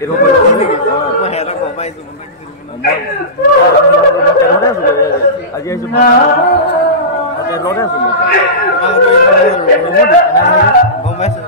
এইটো পৰীক্ষা নেকি? মই সিহঁতক গম পাইছোঁ আজি আহিছোঁ ঘৰতে আছোঁ গম পাইছোঁ।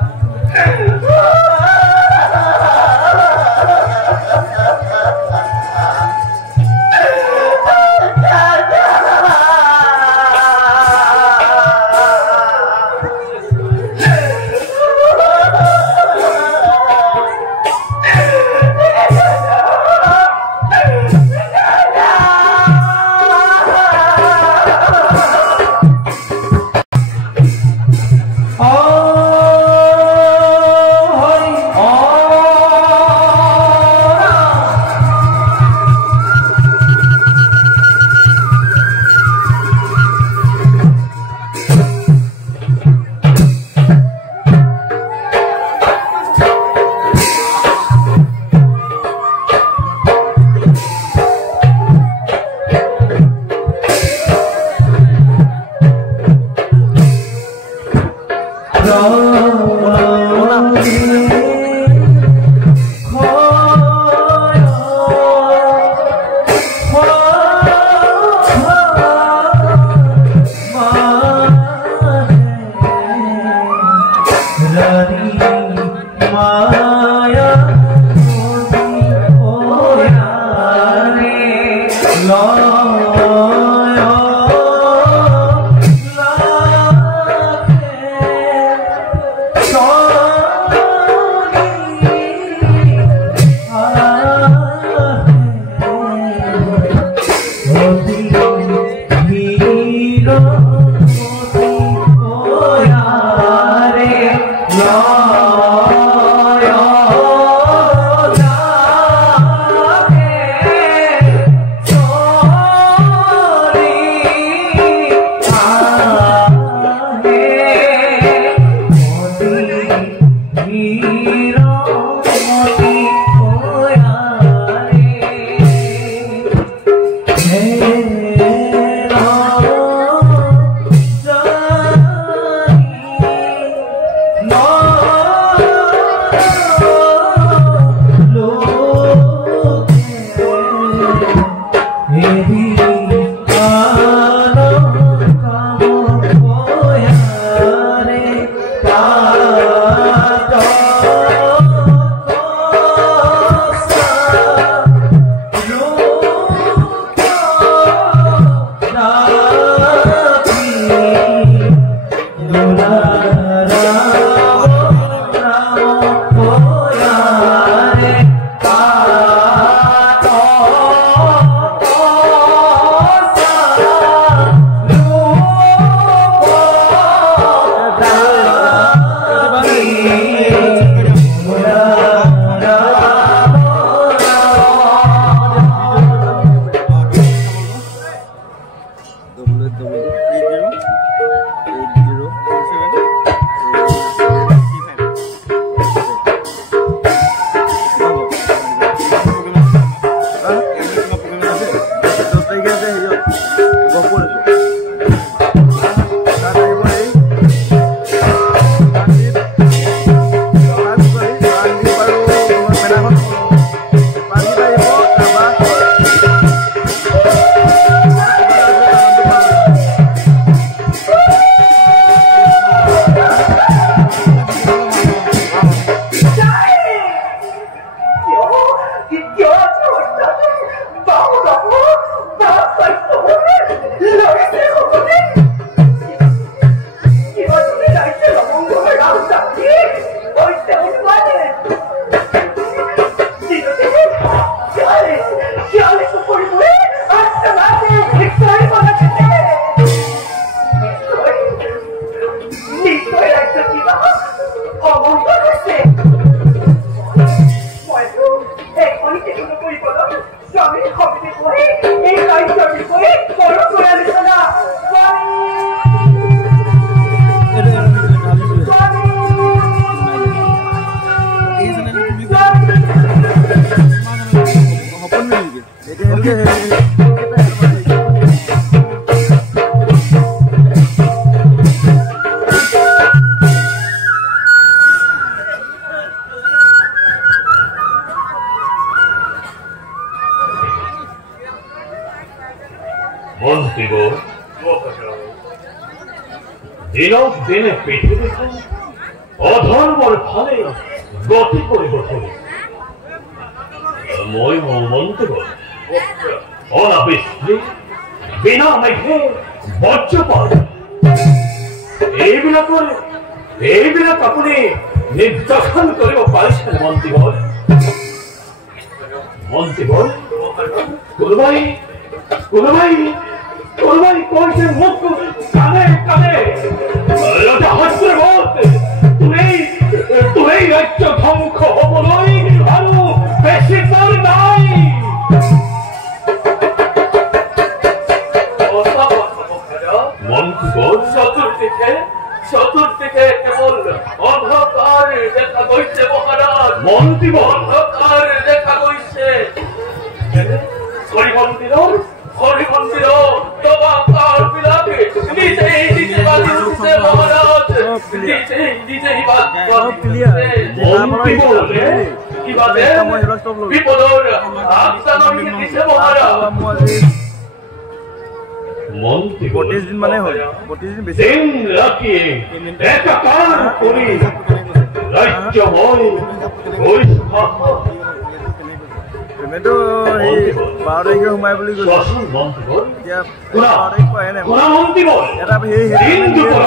মন্ত্ৰীব দিনক দিনে পৃথিবীখন অধৰ্মৰ ফালে গতি কৰিব ধৰিছে মই মন্ত্ৰীব অনাবৃষ্টি বিনা মেঘে বজ্ৰপাত এইবিলাক আপুনি নিৰ্দেশন কৰিব পাৰিছে মন্ত্ৰীব কোনোবাই কৈছে মোক কানে তুমি ৰাজ্য ধ্বংস হবলৈ আৰু বেছি পৰ নাই মন্ত্ৰীব চতুর্দিকে কেবল অন্ধকার দেখা গৈছে মহারাজ মন্ত্রীব অন্ধকার দেখা গৈছে হরিমন্দির তোমার বিলাপে নিজে বাজি উঠছে মহারাজ নিজেই মন্ত্রী বলে কি বাদে বিপদর আস্তানন দিছে মহারাজ মন্ত্রী 30 দিন মানে হল 30 দিন বেশি দিন রাতে একাকার করি রাজ্যময় বৈশাখ পেমেন্টটো এই 12 তাৰিখে সোমাই বুলি কৈছে শাসন মন্ত্ৰী এতিয়া 12 তাৰিখ পায় নাই কোনা মন্ত্ৰী বল এটা হেৰি দিন দুপুর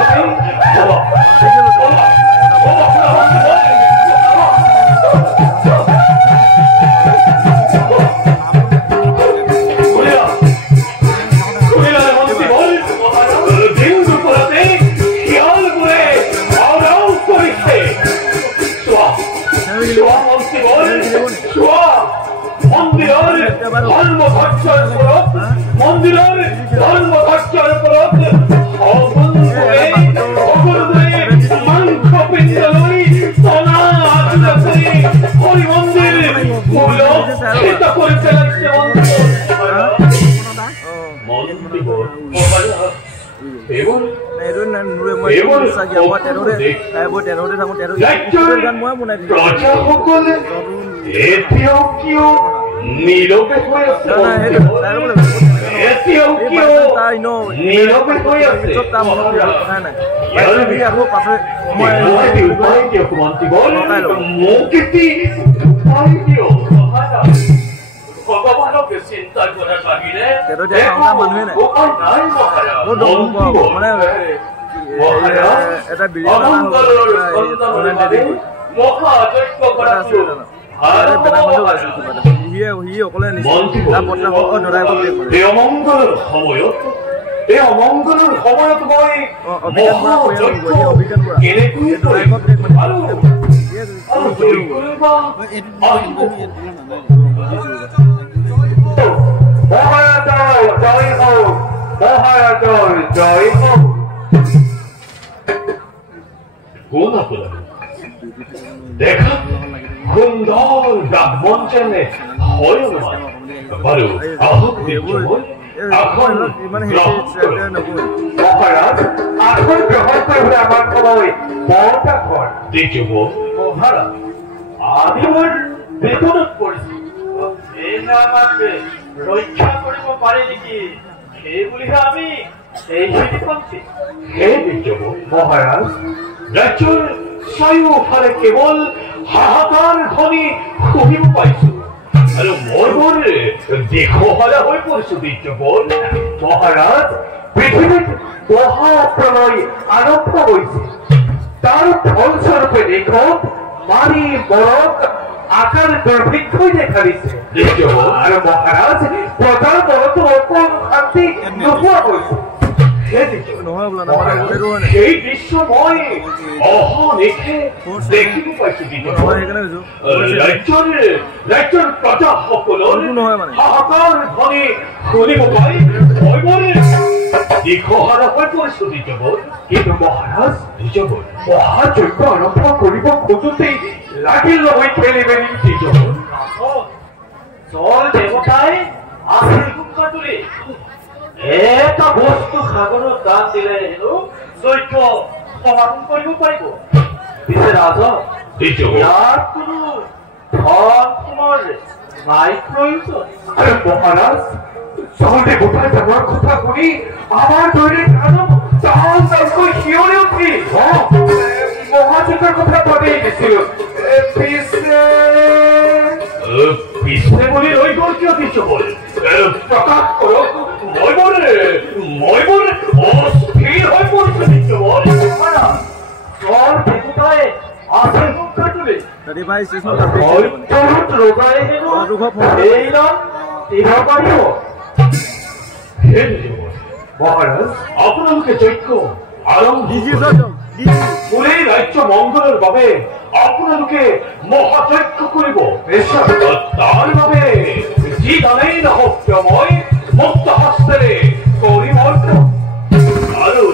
মন্দিরের ধর্ম ধার্যের উপরত মাংস পিণ্ডলই সোনা আচুরা করে হরি মন্দির মূলত করে ফেলাচ্ছে নীরবে হয়ে ভগবানকে চিন্তা করার বাহিরে এটা বিৰিয়ানী মহাযজ্ঞ কৰা অমঙ্গলেৰ সময়ত মই দেখা সুন্দৰ ব্ৰাহ্মণজনে হয় বাৰু আহক মহাৰাজ আসন গ্ৰহণ কৰবে আমাৰ সময় বড়টা ঘৰ দেখিব মহাৰাজ আমি মোৰ বিপদত পৰিছো এই আমাকে ৰক্ষা কৰিব পাৰে নেকি সেই বুলিহে আমি এইখিনি পাইছি সেই দেখিব মহাৰাজ ৰাজ্যৰ চাৰিওফালে কেৱল হাহাকাৰ ধ্বনি শুনিব পাইছো আৰু মোৰ দেখোহাৰা হৈ পৰিছো বিজ্ঞাপন মহাৰাজ পৃথিৱীত মহাপ্ৰলয় আৰম্ভ হৈছে তাৰ ফলস্বৰূপে দেখক মাৰি মৰক আকাৰ দুৰ্ভিক্ষই দেখা দিছে আৰু মহাৰাজ প্ৰজাৰ মনতো অকল শান্তি নোপোৱা হৈছে সেই দৃশ্য মই অহনিশে দেখিব পাইছো ৰাজ্যৰ প্ৰজাসকলৰ হাহাকাৰ ধ্বনি শুনিব পাই দিশহাৰা হৈ পৰিছো দ্বিজবন কিন্তু মহাৰাজ দ্বিজবন মহাযজ্ঞ আৰম্ভ কৰিব খোজোতেই লাগিল নহয় খেলি মেলি দ্বিজবন জল দেৱতাই আশীৰ্বাদ তুলি এটা বস্তু সাগৰত দান দিলে হেনো যজ্ঞ সমাপন কৰিব পাৰিব পিছে ৰাজা ইয়াৰ কোনো ধন সোণৰ নাই প্ৰয়োজন আৰু মহাৰাজ চলে গোটাই ডাঙৰ কথা শুনি আমাৰ দৈৰে কাণম চাল চালকৈ শিয়ৰি উঠি মহাযুদ্ধৰ কথা ভাবি দিছিল পিছে বুলি ৰৈ গ'ল কিয় দিছ বল প্ৰকাশ কৰক মই বৰ অস্থিৰ হৈ পৰিছো দিছ বল চল দেৱতাই আছে মুখৰ তুলি দাদি ভাই ষ্টেচন হয়তো ৰোগাই হেনো এই নাম দিব পাৰিব মহাৰাজ আপোনালোকে যজ্ঞ আৰম্ভ পুৰী ৰাজ্য মঙ্গলেৰ বাবে আপোনালোকে মহাযজ্ঞ কৰিব তাৰ বাবে যি দানেই নহওক কিয় মই মুক্ত হস্তেৰে কৰিম আৰু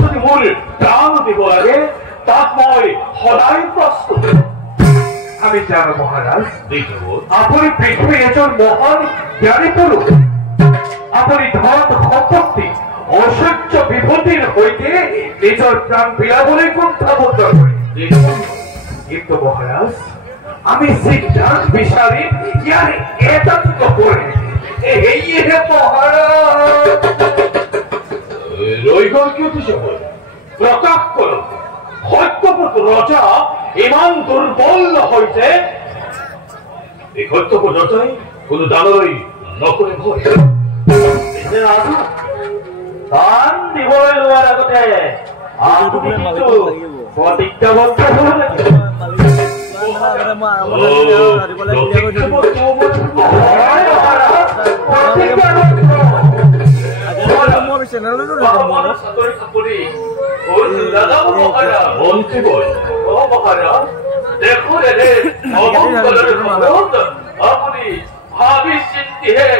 যদি মোৰ প্ৰাণ দিব লাগে তাক মই সদায় প্ৰস্তুত আমি জানো মহাৰাজ আপুনি পৃথিৱীৰ এজন মহান জ্ঞানী পুৰুষ আপুনি ধন সম্পত্তি ঐশ্বৰ্য বিভূতিৰ সৈতে নিজৰ প্ৰাণ বিলাবলৈ কুণ্ঠাবদ্ধ কৰে কিন্তু মহাৰাজ আমি সিদ্ধান্ত বিচাৰিম ইয়াৰ এটা নকৰে এইহে মহাৰাজ ৰৈ গ'ল কিয় দিছ প্ৰকাশ কৰক সত্যব্ৰত ৰজা ইমান দুৰ্বল নহয় যে এই সত্যব্ৰত ৰজাই কোনো দানলৈ নকৰে ভয় দান দিবলৈ লোৱাৰ আগতে আপুনি কিন্তু প্ৰতিজ্ঞাবদ্ধ হ'ব লাগিব আপুনি ভাবি চিন্তিহে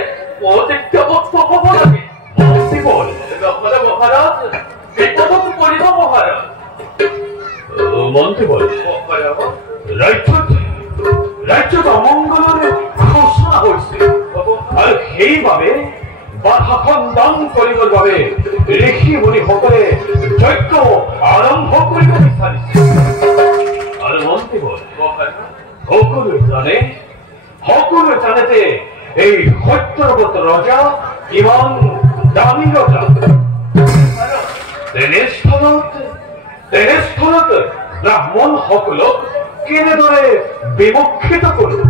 প্ৰতিজ্ঞাবদ্ধ হ'ব লাগে মহাৰাজ কৰিব মহাৰাজ মন্ত্ৰী বল ৰাজ্যত অমংগলৰে ঘোষণা হৈছে আৰু সেইবাবে বাধাখন দান কৰিবৰ বাবে ঋষি মুনিসকলে যজ্ঞ আৰম্ভ কৰিব বিচাৰিছে আৰু মন্ত্ৰী বল সকলোৱে জানে যে এই সত্যব্ৰত ৰজা ইমান দামী ৰজা তেনেস্থলত ব্ৰাহ্মণসকলক কেনেদৰে বিমুখিত কৰিব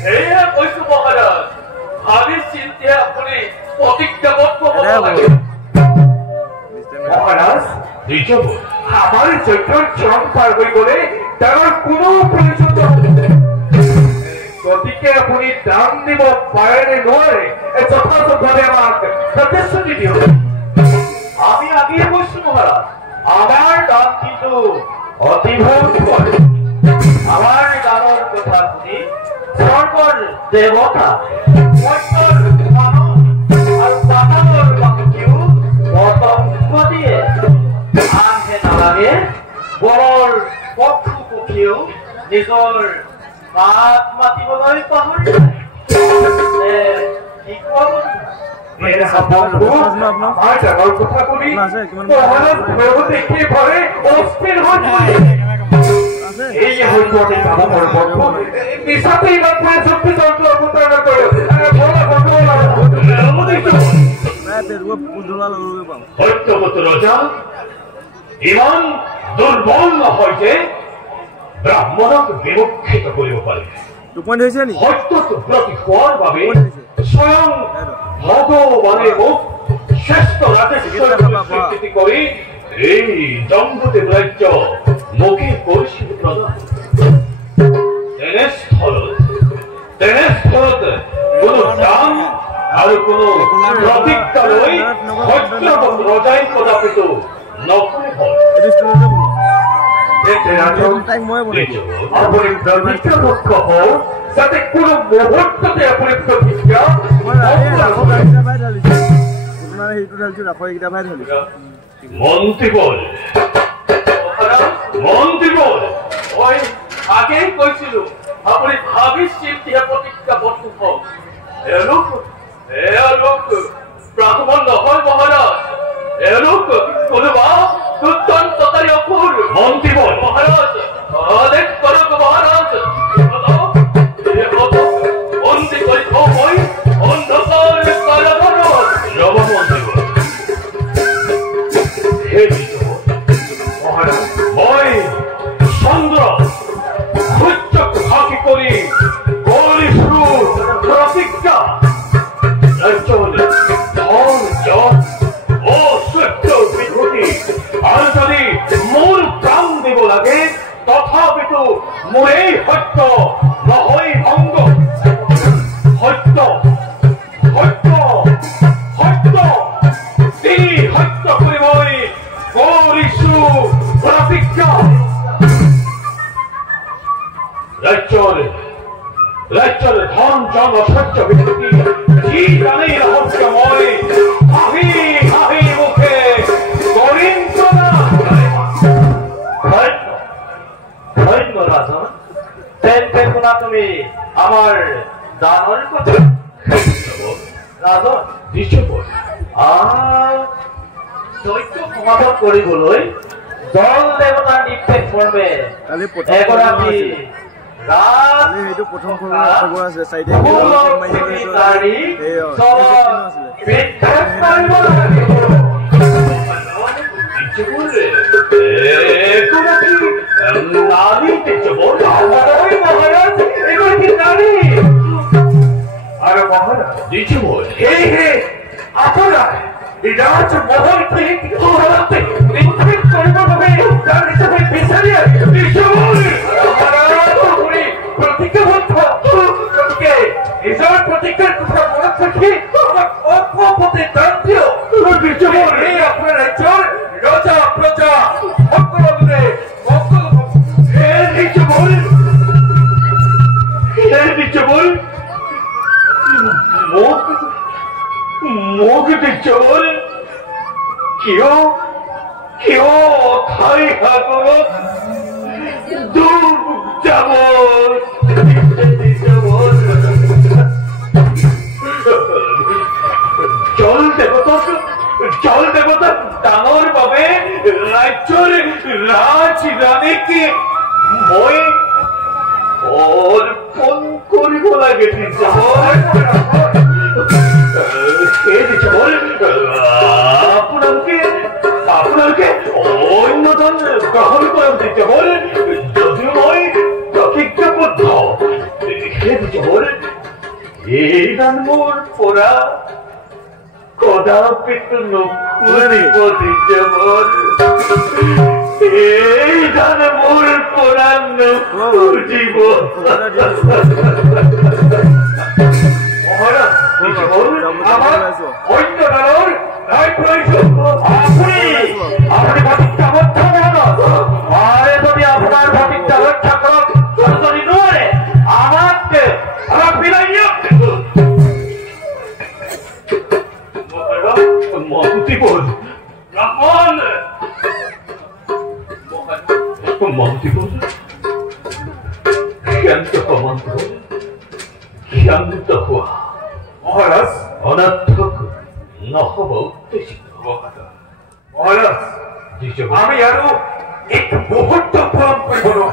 সেয়া কৈছো মহাৰাজ ভাবি চিন্তি আপুনি প্ৰতিজ্ঞাবদ্ধ হ'ব লাগে মহাৰাজ আমাৰ যজ্ঞৰ চৰম পাৰ হৈ গ'লে তাৰ কোনো প্ৰয়োজন নহয় গতিকে আপুনি দান দিব পাৰে নে নোৱাৰে যথাযথভাৱে আমাক প্ৰতিশ্ৰুতি দিয়ক আমি আগেয়ে কৈছো মহাৰাজ আমাৰ দান কিন্তু অতিভূত আমাৰ দানৰ কথা শুনি স্বৰ্গৰ দেৱতা আৰু পাতালৰ বাকীও পতংগ দিয়ে আনহে নালাগে বৰ পক্ষু পক্ষীও নিজৰ মাত মাতিবলৈ পাহৰি সত্যব্ৰত ৰজা ইমান দুৰ্বল নহয় যে ব্ৰাহ্মণক বিমুখিত কৰিব পাৰে সত্যটো প্ৰতি হোৱাৰ বাবে স্বয়ং ভগৱানে মোক শ্ৰেষ্ঠ ৰাজস্বী কৰি এই জম্বুদেৱ ৰাজ্য মোকে কৰিছিল প্ৰদান তেনেস্থলত কোনো দান আৰু কোনো প্ৰতিজ্ঞা লৈ সত্যব্ৰত ৰজাই কদাপিত নকৰে হয় আপুনি প্ৰতিজ্ঞাবদ্ধ হওক যাতে কোনো মুহূৰ্ততে আপুনি প্ৰতিজ্ঞা মন্ত্ৰী বল মই আগেই কৈছিলো আপুনি ভাবি চিন্তিহে প্ৰতিজ্ঞাবদ্ধ হওক এওঁলোক ব্ৰাহ্মণ নহয় মহাৰাজ এওঁলোক কোনোবা দুৰ্দান্তকাৰী অসুৰ মন্ত্ৰী বল মহাৰাজ আদেশ কৰক মহাৰাজ বন্দী কৰি থওঁ মই অন্ধকাৰ কিন্তু মোৰেই সত্য নহয় ভংগ সত্য সত্য সত্য এই সত্য কৰি মই কৰিছো প্ৰতিজ্ঞা ৰাজ্যৰ ধন জন অসহ্য বিভূতি যি জানেই ৰহস্য মই হাঁহি হাঁহি মুখে কৰিম ধন্য ৰাজন তেন্তে শুনা তুমি আমাৰ দানৰ কথা ৰাজন দিশবোৰ দৈত্য সমাধান কৰিবলৈ জল দেৱতাৰ নিৰ্দেশ মৰ্মে এগৰাকী এইটো প্ৰথম খবৰ আছে চাইডে আৰু মহাৰাজ দিছবোৰ সেয়েহে আপোনাৰ ৰাজমহল নিক্ষেপ কৰিবৰ বাবে তাৰ হিচাপে বিচাৰি প্ৰতিজ্ঞাবদ্ধ গতিকে নিজৰ প্ৰতিজ্ঞাৰ কথা মনত ৰাখি আমাক অপপথে দান দিয়ক এই আপোনাৰ ৰাজ্যৰ ৰজা প্ৰজা সকলোৰে মংগল মোক দিছবোৰ কিয় ঠাই সাগৰত ডুব যাব জল দেৱতাক দানৰ বাবে ৰাজ্যৰ ৰাজৰাণীকে মই অৰ্পণ কৰিব লাগে আপোনালোকে অন্যজন গ্ৰহণ কৰক দিছবোৰ যদিও মই প্ৰতিজ্ঞাবদ্ধ দিছবোৰ এই দান মোৰ পৰা কদাপিতো নুখুজিব দিছবোৰ এই দান মোৰ পৰা নুখুজিব মহাৰাজ আমাৰ অন্য দলৰ নাই প্ৰয়োজন আপুনি প্ৰতিজ্ঞাবদ্ধ মহাৰাজ মাৰে যদি আপোনাৰ প্ৰতিজ্ঞা ৰক্ষা কৰক আৰু যদি নোৱাৰে আমাক বিলাই দিয়ক মন্ত্ৰীবোৰ ক্ষান্ত হোৱা মহাৰাজ অনৰ্থক নহব উত্তেজিত মহাৰাজ আমি আৰু এক মুহূৰ্ত পূৰণ কৰিব নোৱাৰো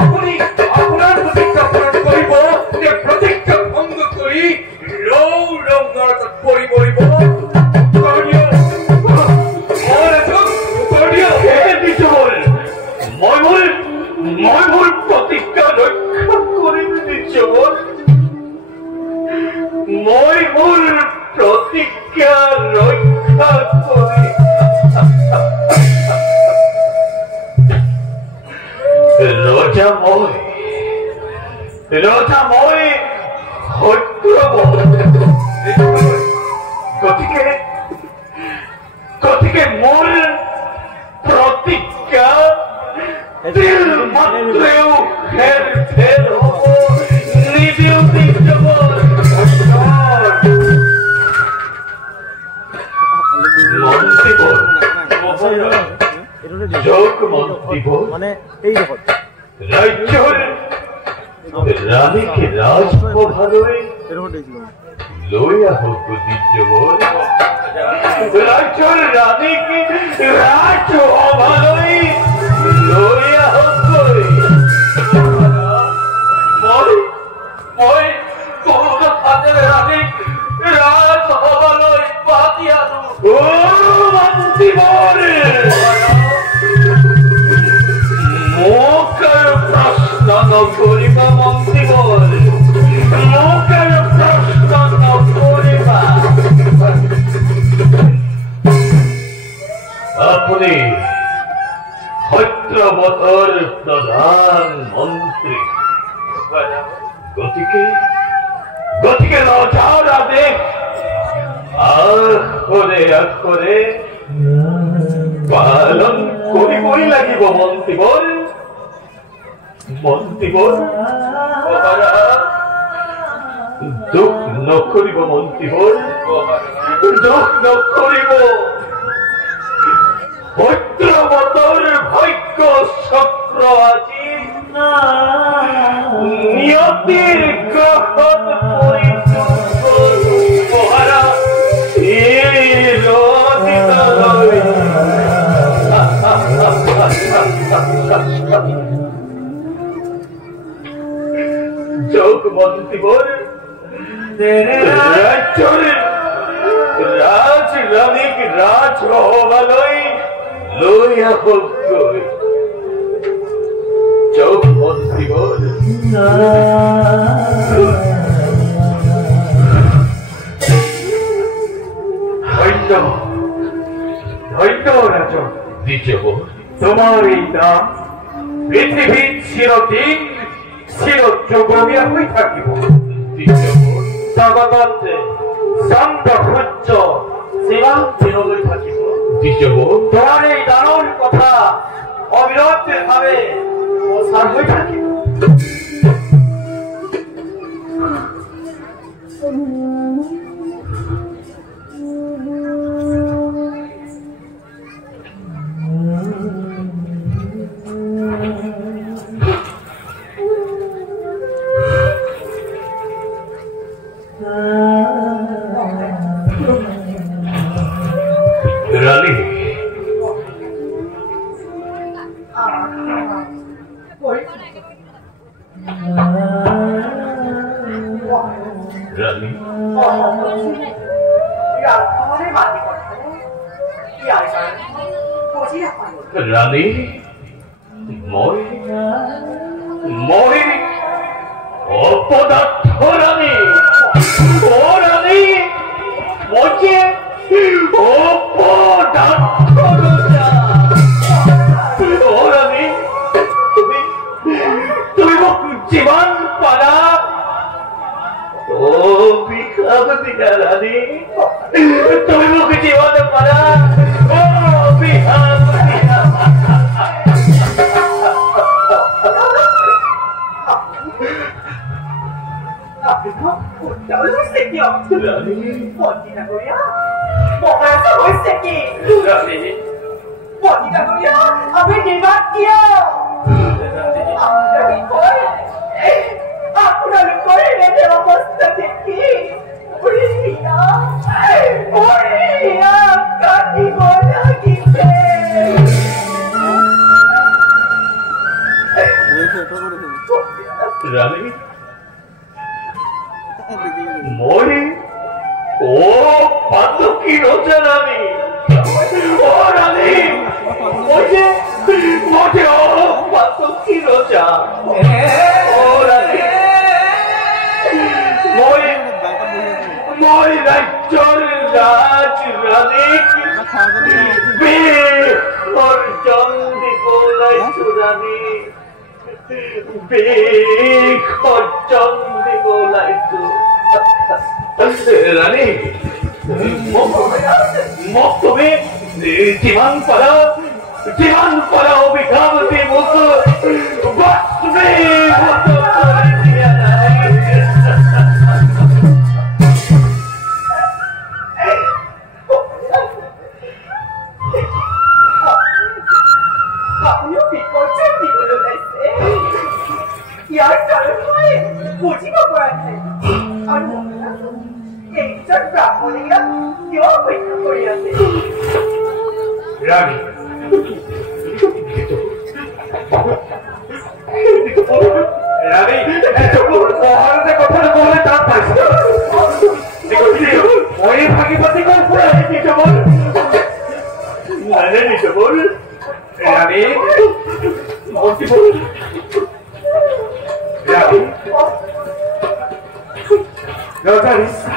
আপুনি আপোনাৰ প্ৰতিজ্ঞা পূৰণ কৰিব যে প্ৰতিজ্ঞা ভংগ কৰি ৰৌ নৰকত পৰিব মই মোৰ প্ৰতিজ্ঞা ৰক্ষা কৰিম দিছবোৰ মই মোৰ প্ৰতিজ্ঞা ৰক্ষা কৰিম ৰজা মই গতিকে মোৰ প্ৰতিজ্ঞা দিল মাত্ৰেও ফেৰ হ'ব নিদিও দিছবোৰ মানে এই ৰাজ্যৰ ৰাণীকে ৰাজসভালৈ লৈ আহক দিছবোৰ ৰাজ্যৰ ৰাণীকে ৰাজসভালৈ লৈ আহকগৈ মই কোনো হাতেৰে ৰাণীক ৰাজসভালৈ মাতি আনো মন্ত্ৰীবোৰ মোক আৰু প্ৰশ্ন নকৰিবা মন্ত্ৰীবোৰ মোক আৰু প্ৰশ্ন নকৰিবা আপুনি সত্যৱতৰ প্ৰধান প্ৰধানমন্ত্ৰী গতিকে লজাৰ আদেশ আখৰে আখৰে পালন কৰিবই লাগিব মন্ত্ৰীবৰ দুখ নকৰিব মন্ত্ৰীবৰ দুখ নকৰিব ভদ্ৰমতৰ ভাগ্য চক্ৰ আজি নিয়তিৰ গ্ৰহত পৰিছো মহাৰা যোগ মন্ত্ৰীবৰ ৰাজৰাণীক ৰাজসভালৈ লৈ আহকগৈ যোগ মন্ত্ৰীবৰ ধন্য ৰাজন দ্বিতীয়বৰ তোমাৰ এই নাম পৃথিৱীত চিৰদিন চিৰযুগমীয়া হৈ থাকিব দ্বিতীয়বৰ জগততে চন্দ্ৰ সূৰ্য যিমান দিনলৈ থাকিব দ্বিতীয়বৰ তোমাৰ এই দানৰ কথা অবিৰতভাৱে প্ৰচাৰ হৈ থাকিব রানী রানী রানী মই অপদার্থ রানী ও রানী মজে অপদার্থ ও রানী তুমি মোক জীবন পারা ও বিখাব দিনা রানী তুমি মোক জীবন পারা ও বিখাব দিনা Mori, oh, Patuki Roja Rani, oh Rani, Moje, oh, Patuki Roja, oh Rani, Mori, Rajor Raj Rani, be or Jondi Golai Surani, be or Jondi Golai Surani. রানী মোক তুমি যিমান পাৰা অভিঘাতী মোক বাচবে ইয়াৰ কাৰণে বুজিব পৰা নাই আৰু এইজন ব্ৰাহ্মণীয়া কিয় অপেক্ষা কৰি আছে রানী রানী মহারাজে কথাটা বলে তার পাইছে মই ভাগি পাতি কম পুরা নিতে বল নিতে বল রানী মন্ত্রী বল রানী রাজার ইচ্ছা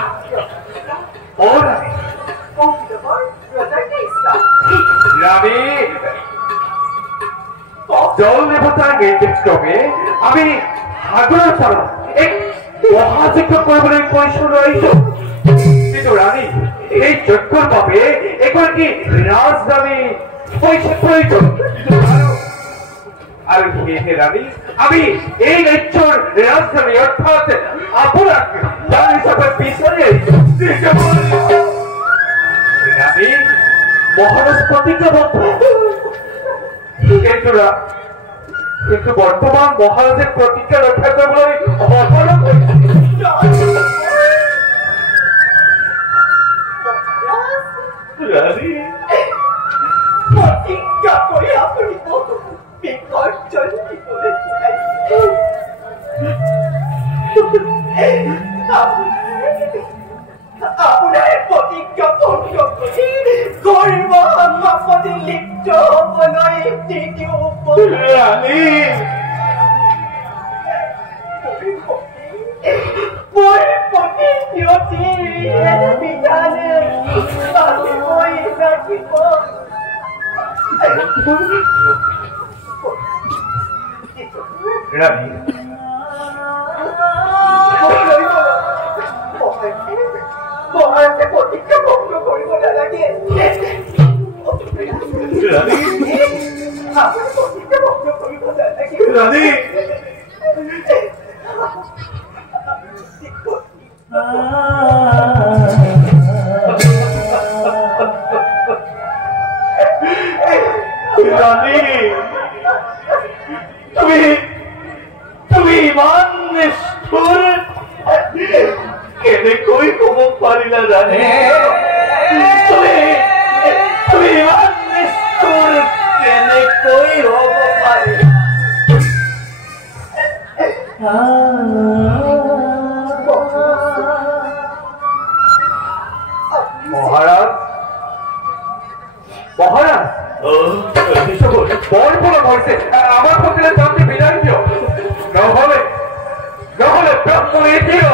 ও রানী ৰাজাকে ইচ্ছা ৰানী জল দেবতাৰ নিৰ্দেশক্ৰমে আমি সাগৰৰ পাৰত এক মহাযজ্ঞ কৰিবলৈ কৈছোঁ ৰৈছোঁ। কিন্তু ৰাণী, এই যজ্ঞৰ বাবে এগৰাকী ৰাজধানী হৈছে প্ৰয়োজন। আৰু সেয়েহে ৰাণী, আমি এই ৰাজ্যৰ ৰাজধানী অৰ্থাৎ আপোনাক ৰাণী হিচাপে বিচাৰি আহিছোঁ। ৰাণী, মহাৰাজ প্ৰতিজ্ঞাবদ্ধ, কিন্তু বৰ্তমান মহাৰাজে প্ৰতিজ্ঞা ৰক্ষা কৰিবলৈ অসফল হৈছে। ৰানী প্ৰতিজ্ঞা কৰে আপনি বিপৰ্যয় জীবনে আপনাৰ প্ৰতিজ্ঞা পূৰ্ণ কৰে গৰ্ব সম্পদে লিপ্ত হবলৈ তৃতীয় ৰানী, মোৰ প্ৰতিশ্ৰুতি বিধানে পাতিবই লাগিব। ৰাণী, মহাৰাজে প্ৰতিজ্ঞা ভংগ কৰিব নালাগে। ৰাণী, আপুনি প্ৰতিজ্ঞা ভংগ কৰিব নালাগে। ৰাণী, ৰানী, তুমি ইমান নিষ্ঠুৰ কেনেকৈ কব পাৰিলা ৰাণী? তুমি ইমান নিষ্ঠুৰ কেনেকৈ হব পাৰিলা? মহাৰাজ, মহাৰাজ, বৰ বল হৈছে, আমাৰ সতীলে তাতে বিদায় দিয়ক। নহলে ব্ৰহ্ম এতিয়া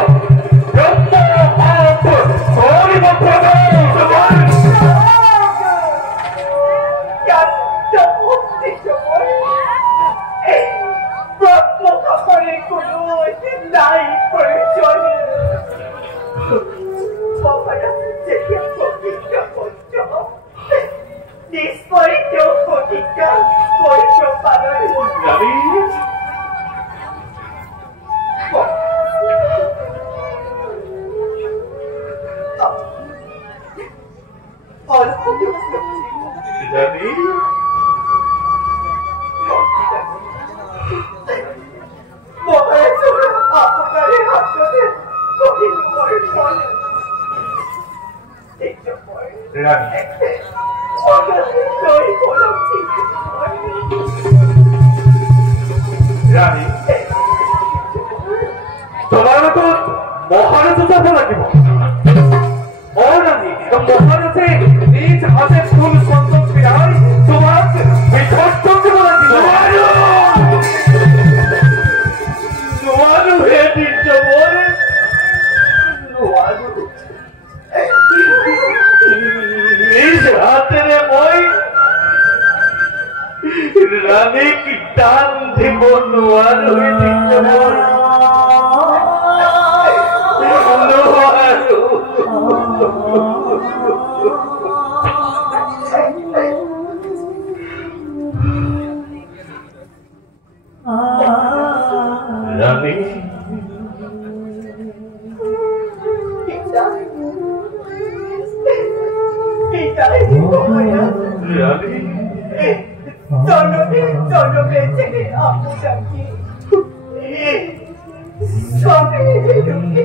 তোমাৰ মতো মহাৰাজ যাব লাগিব। মহাৰাজে নিজ হাতে ফুল সন্তোষ বিৰাই তোমাক বিসৰ্জন দিব লাগিব। নোৱাৰো হে দিব্যময়, নোৱাৰো। নিজ হাতেৰে মই ৰাণীক দান দিব নোৱাৰো হে দিব্যময়, নোৱাৰো। রানী, রানী, জনমে থেকে আপনাকে সবে দুঃখে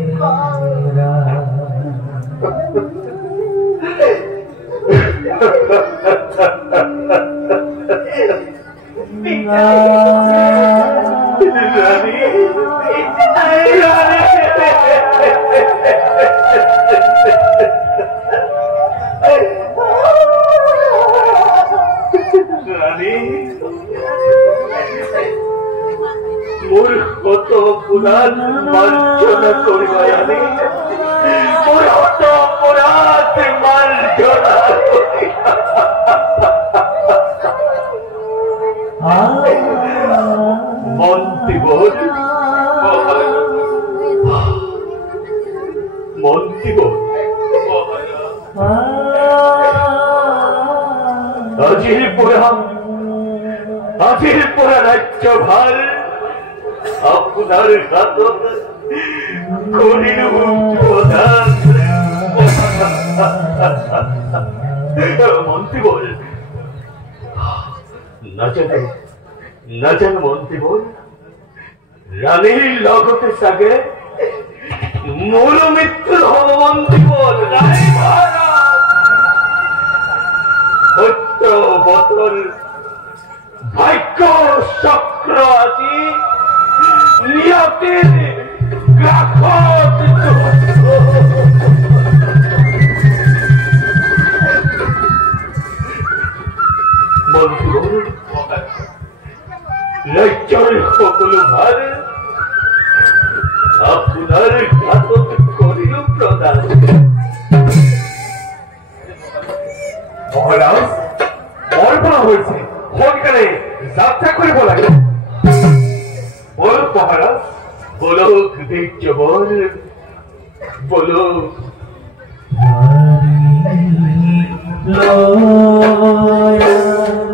মোর কত অপরাধ মার্জনা করিবা জানি, মোর কত অপরাধ মার্জনা করিবা। মন্ত্রীবর মন্ত্রীবর আজির পোড়া রাজ্যভার আপনার হাতত করিল প্রদান। মন্ত্রীবর না জানো মন্ত্রীবর রানীর লগতে সাগে মূল মৃত্যু হব মন্ত্রীবর। সত্য বছর ভাগ্য চক্র আজি নিয়তির গ্রাহক মন্ত্রীবর রাজ্যের সকল ভার আপনার ঘাতক করিল প্রদান। মহারাজ অর্পণা হয়েছে ফোনকালে যাত্রা করে বলাই বলো মহারাজ বলো কৃতজ্ঞ বল বলো। Oh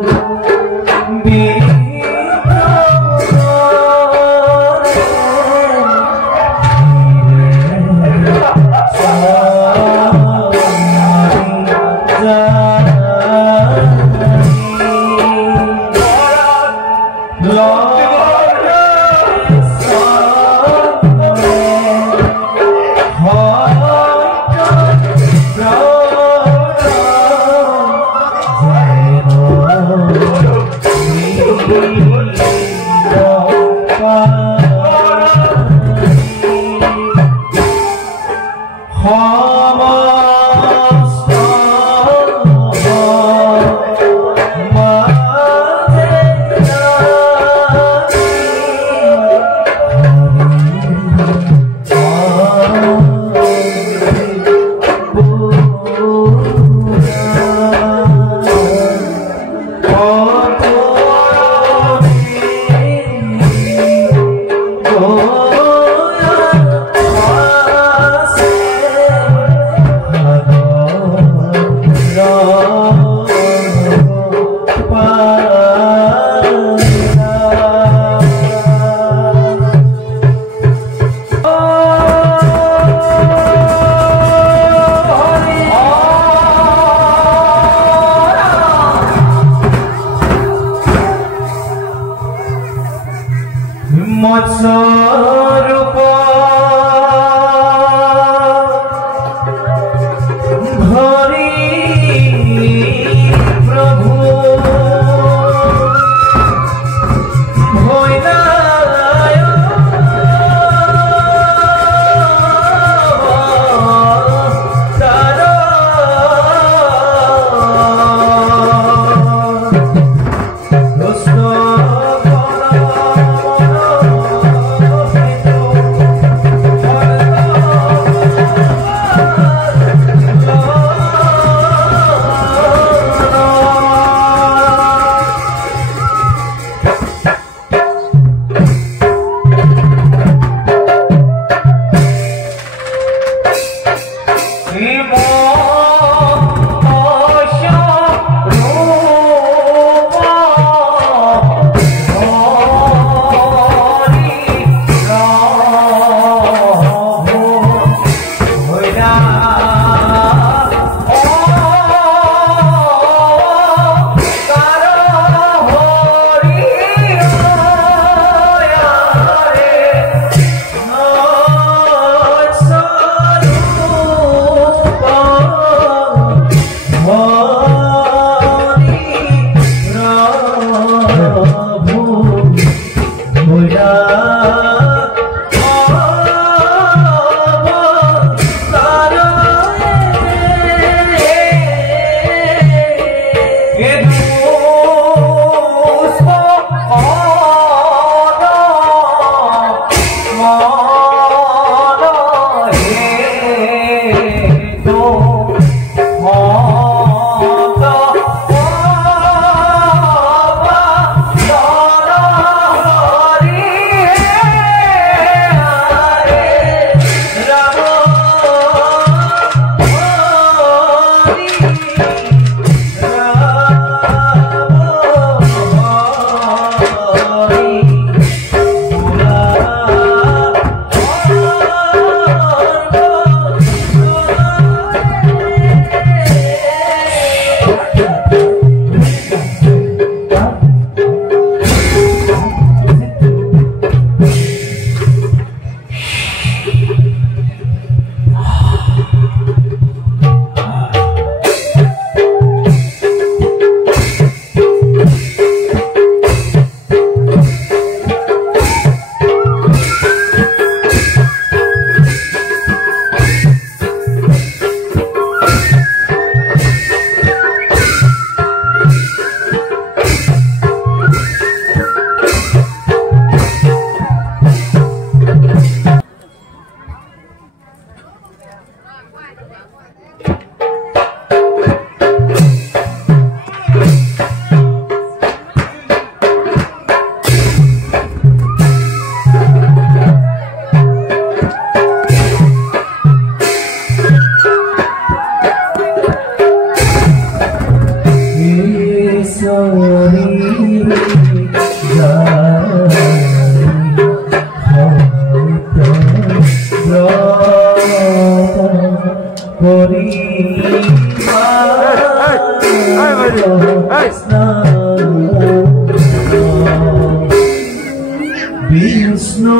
বিষ্ণু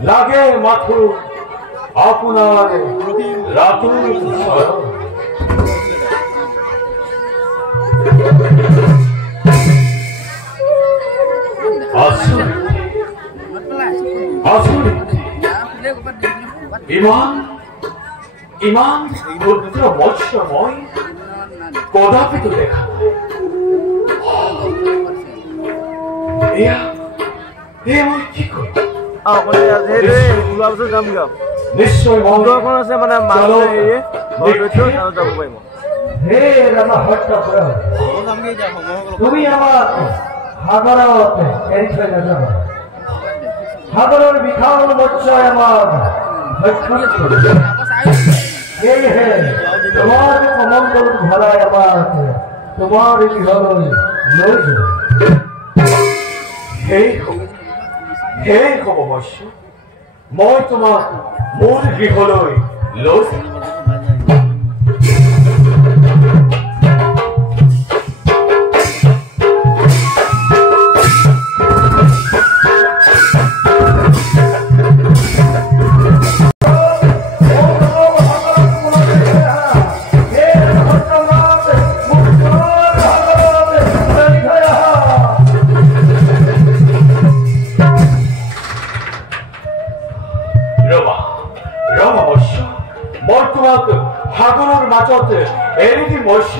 লাগে মাথু আপনার রাতুর ইমান ইমান রুদ্র মৎস্যময় কদাপি তো দেখা মই কি করি নিশ্চয় মন্দিৰখন আছে মানে মানুহ যাব পাৰিব হে ৰামা হত্যা কৰা তুমি আমাৰ সাগৰত এৰি থৈ নাযাবা সাগৰৰ বিশাল মৎস্যই আমাৰ ভক্ষণ কৰিছে সেয়েহে তোমাৰ কমণ্ডল ভৰাই আমাক তোমাৰ গৃহলৈ লৈ যোৱা সেই হ'ব মৎস্য মই তোমাক মোৰ গৃহলৈ লৈ সাগৰৰ মাজত এৰি দি মৎস্য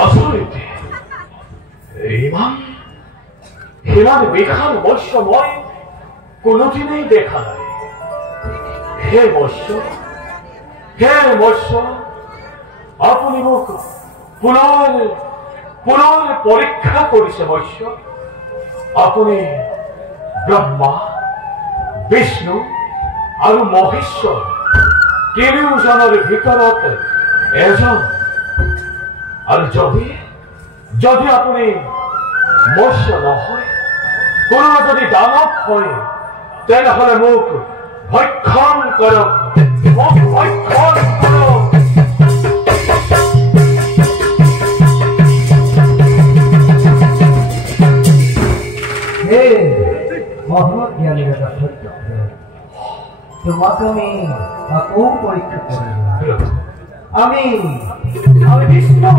আচৰিত ইমান বিশাল মৎস্য মই কোনোদিনেই দেখা নাই হে মৎস্য আপুনি মোক পুনৰ পৰীক্ষা কৰিছে মৎস্য আপুনি ব্ৰহ্মা বিষ্ণু আৰু মহেশ্বৰ তিনিওজনৰ ভিতৰত এজন আৰু যদি আপুনি মৎস্য নহয় কোনো যদি দানৱ হয় তেনেহলে মোক ভক্ষণ কৰক তোমাকে আমি পরীক্ষা করে আমি বিষ্ণু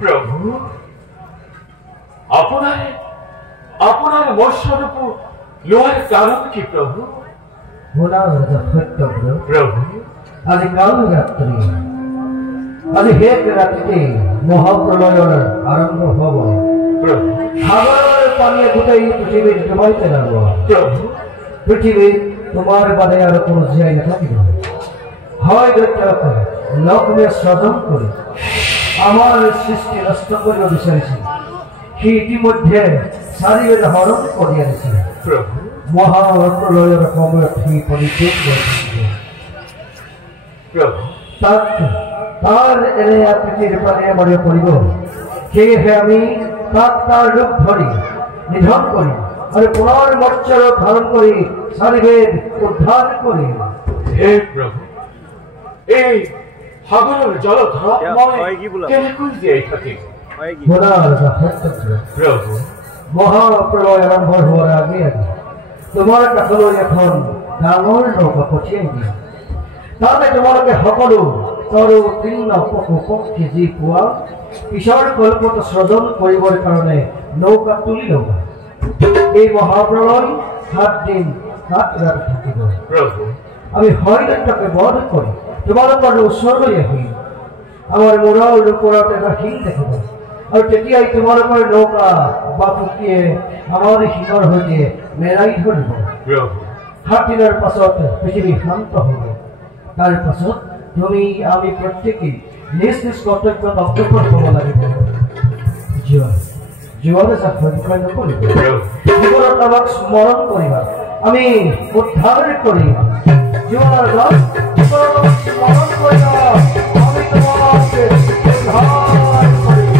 প্রভু আপনার মৎস্যর উপর লোহার কারণ কি প্রভু? প্রভু আজ কাল রাত্রি আজ হেক রাত্রিতে মহাপ্রলয়ের আরম্ভ হব। সাগরের পানিয়ে গোটাই পৃথিবীর ডুবাইতে লাগব। পৃথিবী তোমার বাদে আর কোনো জায়গা থাকিবে হয় লক্ষ্মে সদম করে আমার সৃষ্টি নষ্ট করিয়া বিচারিছে সে ইতিমধ্যে শারীরের হরণ করিয়া দিছে। মহাপ্রলয়ের সময় পরিচয় তার এনে আকৃতির প্রাণে মরে পড়িব সেহে আমি তার রূপ ধরি নিধন করি আর পুনর্মর্চর ধারণ করি শারীরের উদ্ধার করি। হে প্রভু এই সাগরের জলধারা কেন দিয়ে থাকে প্রভু? মহাপ্রলয় আরম্ভ হওয়ার আগে তোমার কাছলৈ এখন ডাঙৰ নৌকা পঠিয়াই দিয়া তাতে তোমালোকে সকলো তৰু তৃণ পশু পক্ষী যি পোৱা পিছৰ কল্পত সৃজন কৰিবৰ কাৰণে নৌকা তুলি ল'বা। এই মহাপ্ৰলয় 7 দিন 7 ৰাত থাকিব। আমি হৰিদত্তকে বধ কৰি তোমালোকৰ ওচৰলৈ আহিম। আমাৰ মূৰৰ ওপৰত এটা শিল দেখিব আৰু তেতিয়াই তোমালোকৰ নৌকা বা পুতিয়ে আমাৰ শিলৰ সৈতে মেৰাই ধৰিব। 7 দিনৰ পাছত পৃথিৱী শান্ত হ'ব। তাৰ পাছত তুমি আমি প্ৰত্যেকেই নিজ নিজ কৰ্তব্যত অগ্ৰসৰ হ'ব লাগিব। জীৱনে সংখ্যা নকৰিব জীৱনত আমাক স্মৰণ কৰিবা আমি উদ্ধাৰ কৰিম। জীৱনৰ স্মৰণ কৰিবা আমি তোমাক উদ্ধাৰ কৰিম।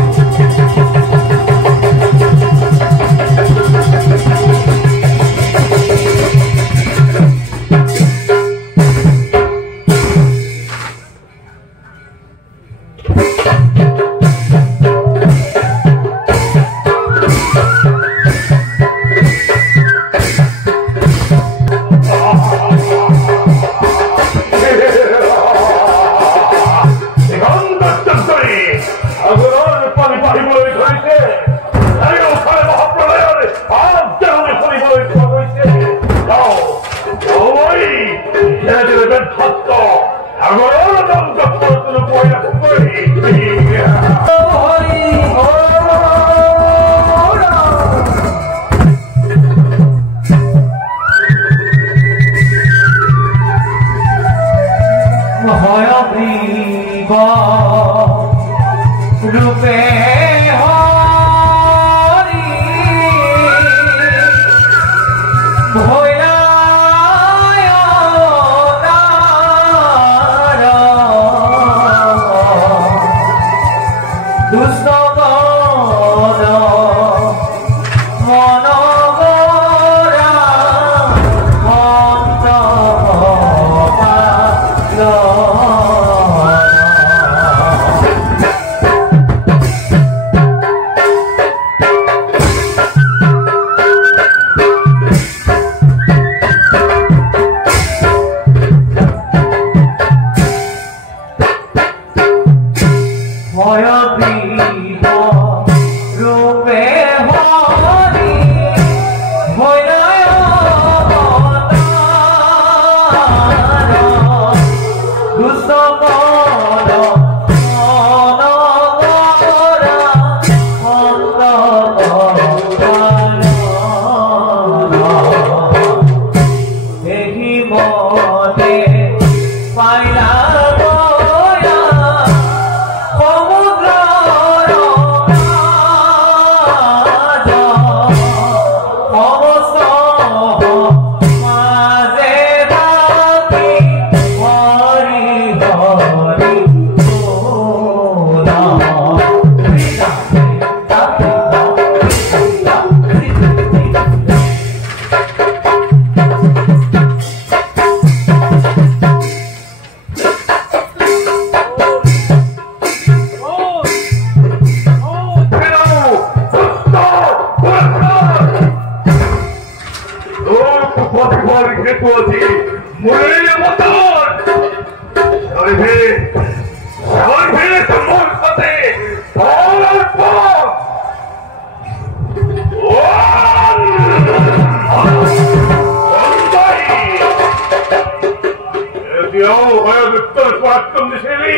উত্তৰ পৰাক্ৰম দিছিলি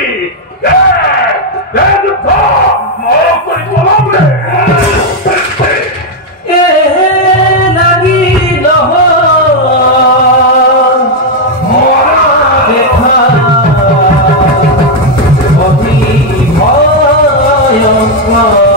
যুদ্ধ মই কৰি পলাবলৈ Oh